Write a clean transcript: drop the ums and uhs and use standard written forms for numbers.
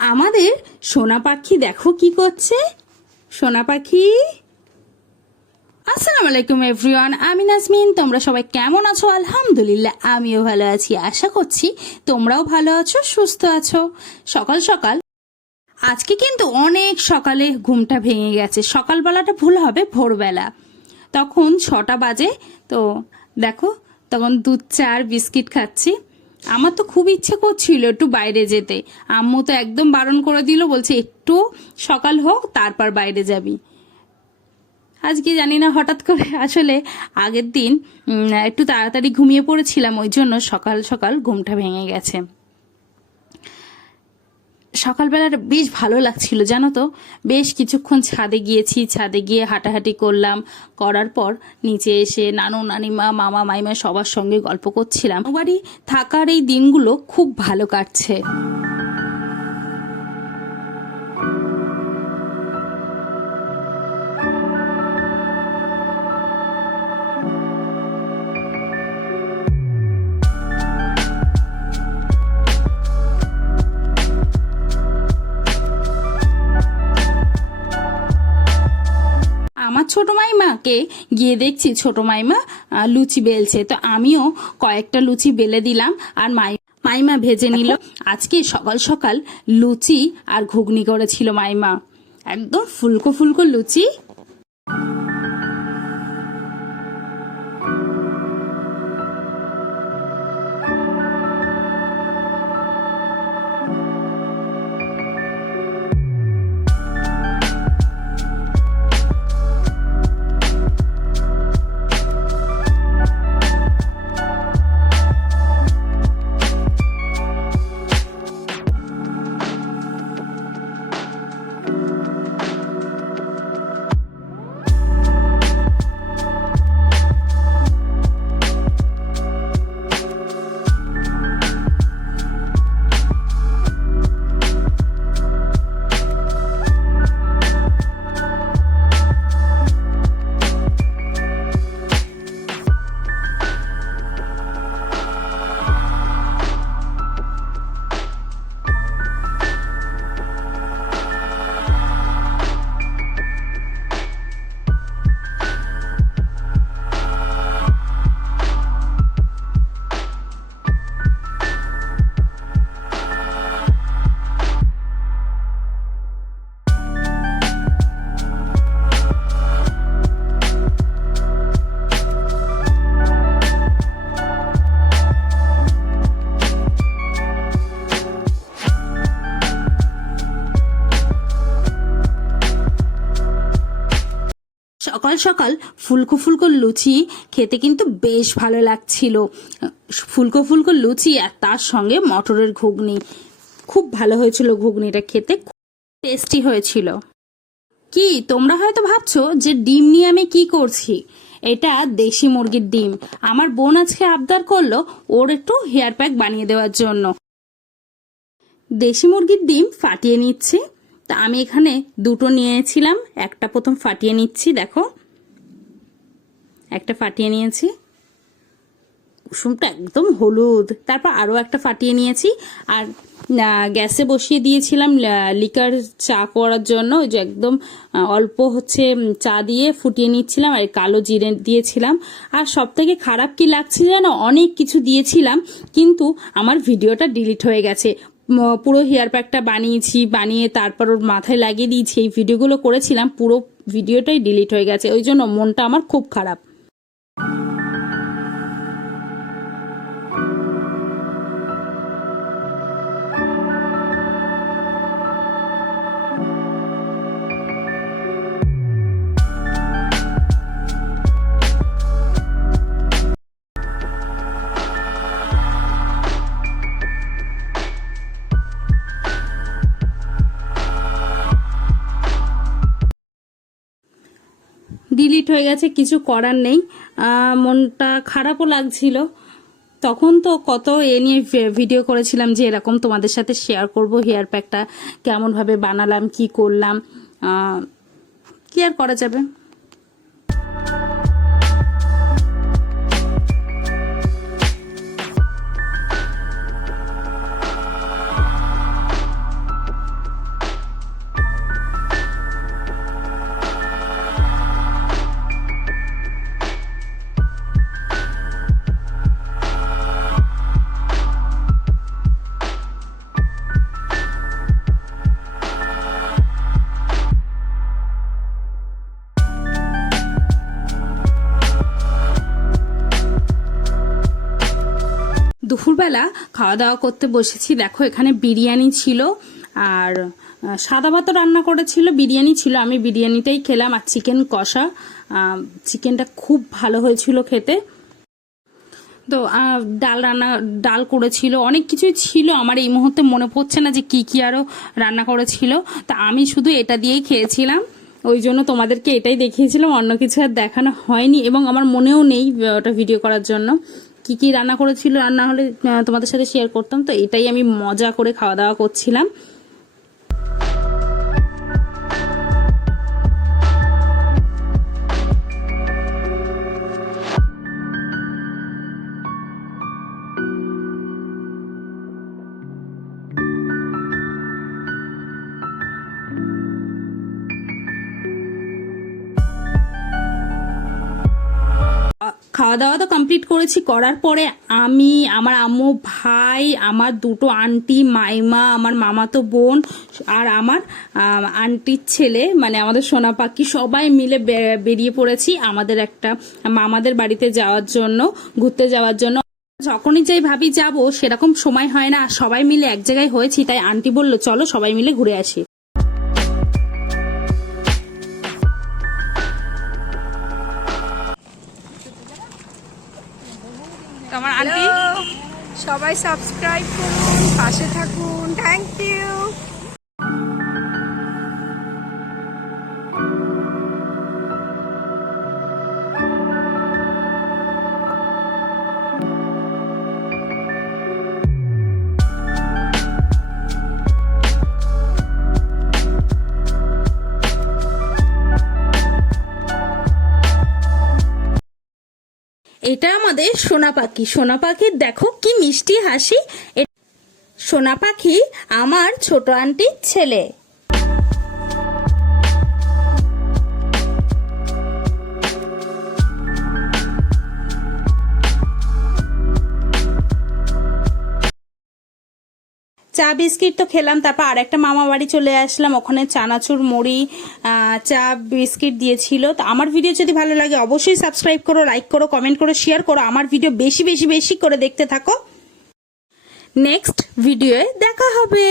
আমাদের সোনা পাখি দেখো কি করছে। সোনা পাখি, আসসালামু আলাইকুম এভরিওয়ান, আমি নাজমিন। তোমরা সবাই কেমন আছো? আলহামদুলিল্লাহ আমিও ভালো আছি। আশা করছি তোমরাও ভালো আছো, সুস্থ আছো। সকাল সকাল আজকে কিন্তু অনেক সকালে ঘুমটা ভেঙে গেছে। সকালবেলাটা ভুল হবে, ভোরবেলা। তখন 6টা বাজে। তো দেখো, তখন দুধ চা আর বিস্কিট খাচ্ছি। আমার তো খুব ইচ্ছে করছিল একটু বাইরে যেতে। আম্মু তো একদম বারণ করে দিল, বলছে একটু সকাল হোক তারপর বাইরে যাবি। আজকে জানি না হঠাৎ করে, আসলে আগের দিন একটু তাড়াতাড়ি ঘুমিয়ে পড়েছিলাম, ওই জন্য সকাল সকাল ঘুমটা ভেঙে গেছে। সকালবেলাটা বেশ ভালো লাগছিল জানো তো। বেশ কিছুক্ষণ ছাদে গিয়েছি, ছাদে গিয়ে হাঁটাহাঁটি করলাম। করার পর নিচে এসে নানু নানিমা মামা মাইমা সবার সঙ্গে গল্প করছিলাম। বাড়ি থাকার এই দিনগুলো খুব ভালো কাটছে। আমার ছোট মাইমাকে গিয়ে দেখছি ছোট মাইমা লুচি বেলছে। তো আমিও কয়েকটা লুচি বেলে দিলাম, আর মাইমা ভেজে নিল। আজকে সকাল সকাল লুচি আর ঘুগনি করেছিল মাইমা, একদম ফুলকো ফুলকো লুচি। সকাল সকাল ফুলকো ফুলকো লুচি খেতে কিন্তু বেশ ভালো লাগছিল। ফুলকো ফুলকো লুচি আর তার সঙ্গে মটরের ঘুগনি, খুব ভালো হয়েছিল। ঘুগনিটা খেতে টেস্টি হয়েছিল। কি তোমরা হয়তো ভাবছো যে ডিম নিয়ে আমি কি করছি? এটা দেশি মুরগির ডিম। আমার বোন আজকে আবদার করলো ওর একটু হেয়ার প্যাক বানিয়ে দেওয়ার জন্য। দেশি মুরগির ডিম ফাটিয়ে নিচ্ছি। তা আমি এখানে দুটো নিয়েছিলাম, একটা প্রথম ফাটিয়ে নিচ্ছি। দেখো, একটা ফাটিয়ে নিয়েছি, কুসুমটা একদম হলুদ। তারপর আরও একটা ফাটিয়ে নিয়েছি। আর গ্যাসে বসিয়ে দিয়েছিলাম লিকার চা করার জন্য। ওই যে একদম অল্প হচ্ছে চা দিয়ে ফুটিয়ে নিচ্ছিলাম, আর কালো জিরে দিয়েছিলাম। আর সব থেকে খারাপ কি লাগছে জানো, অনেক কিছু দিয়েছিলাম কিন্তু আমার ভিডিওটা ডিলিট হয়ে গেছে। পুরো হেয়ার প্যাকটা বানিয়েছি, বানিয়ে তারপর ওর মাথায় লাগিয়ে দিয়েছি, এই ভিডিওগুলো করেছিলাম, পুরো ভিডিওটাই ডিলিট হয়ে গেছে। ওই জন্য মনটা আমার খুব খারাপ। ডিলিট হয়ে গেছে, কিছু করার নেই। মনটা খারাপও লাগছিল। তখন তো কত এ নিয়ে ভিডিও করেছিলাম যে এরকম তোমাদের সাথে শেয়ার করব হেয়ার প্যাকটা কেমনভাবে বানালাম, কি করলাম। কি আর করা যাবে। দুপুরবেলা খাওয়া দাওয়া করতে বসেছি। দেখো এখানে বিরিয়ানি ছিল আর সাদা ভাতও রান্না করেছিল, বিরিয়ানি ছিল, আমি বিরিয়ানিটাই খেলাম। আর চিকেন কষা, চিকেনটা খুব ভালো হয়েছিল খেতে। তো ডাল করেছিল, অনেক কিছুই ছিল, আমার এই মুহূর্তে মনে পড়ছে না যে কি কি আরও রান্না করেছিল। তা আমি শুধু এটা দিয়েই খেয়েছিলাম, ওই জন্য তোমাদেরকে এটাই দেখিয়েছিলাম, অন্য কিছু আর দেখানো হয়নি এবং আমার মনেও নেই ওটা ভিডিও করার জন্য কি কি রান্না করেছিল। রান্না হলে তোমাদের সাথে শেয়ার করতাম। তো এটাই আমি মজা করে খাওয়া দাওয়া করছিলাম। খাওয়া দাওয়া তো কমপ্লিট করেছি, করার পরে আমি, আমার আম্মু, ভাই, আমার দুটো আন্টি, মাইমা, আমার মামাতো বোন আর আমার আন্টির ছেলে, মানে আমাদের সোনা পাখি, সবাই মিলে বেরিয়ে পড়েছি আমাদের একটা মামাদের বাড়িতে যাওয়ার জন্য, ঘুরতে যাওয়ার জন্য। যখনই যাই ভাবি যাবো, সেরকম সময় হয় না, সবাই মিলে এক জায়গায় হয়েছি, তাই আন্টি বললো চলো সবাই মিলে ঘুরে আসি। তোমার আন্টি সবাই সাবস্ক্রাইব করুন, পাশে থাকুন, থ্যাংক ইউ। এটা আমাদের সোনা পাখি। সোনা পাখির দেখো কি মিষ্টি হাসি। সোনা পাখি আমার ছোট আন্টির ছেলে। চা বিস্কিট তো খেলাম, তারপর আরেকটা মামা বাড়ি চলে আসলাম, ওখানে চানাচুর, মুড়ি, চা বিস্কিট দিয়েছিল। তো আমার ভিডিও যদি ভালো লাগে অবশ্যই সাবস্ক্রাইব করো, লাইক করো, কমেন্ট করো, শেয়ার করো, আমার ভিডিও বেশি বেশি বেশি করে দেখতে থাকো। নেক্সট ভিডিওয়ে দেখা হবে।